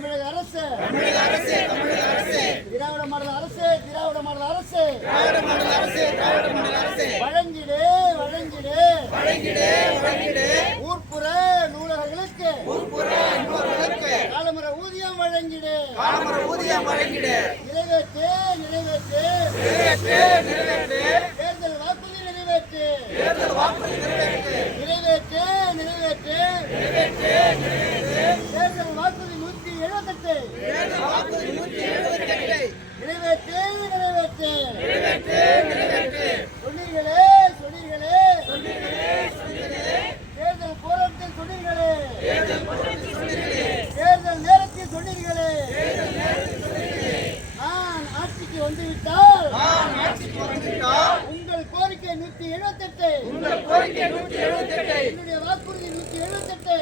தமிழக அரசு திராவிட மாடல் அரசு வழங்கிடு ஊர்ப்புற நூலகர்களுக்கு காலமுறை ஊதியம் வழங்கிடு நிறைவேற்று தேர்தல் வாக்குறுதி நிறைவேற்று தேர்தல் வாக்குறுதி 178 நிறைவேற்று சொன்னீர்களே தேர்தல் போராட்டத்தில் சொன்னீர்களே தேர்தல் நேரத்தில் சொன்னீர்களே நான் ஆட்சிக்கு வந்துவிட்டால் உங்கள் கோரிக்கை 178 என்னுடைய வாக்குறுதி 178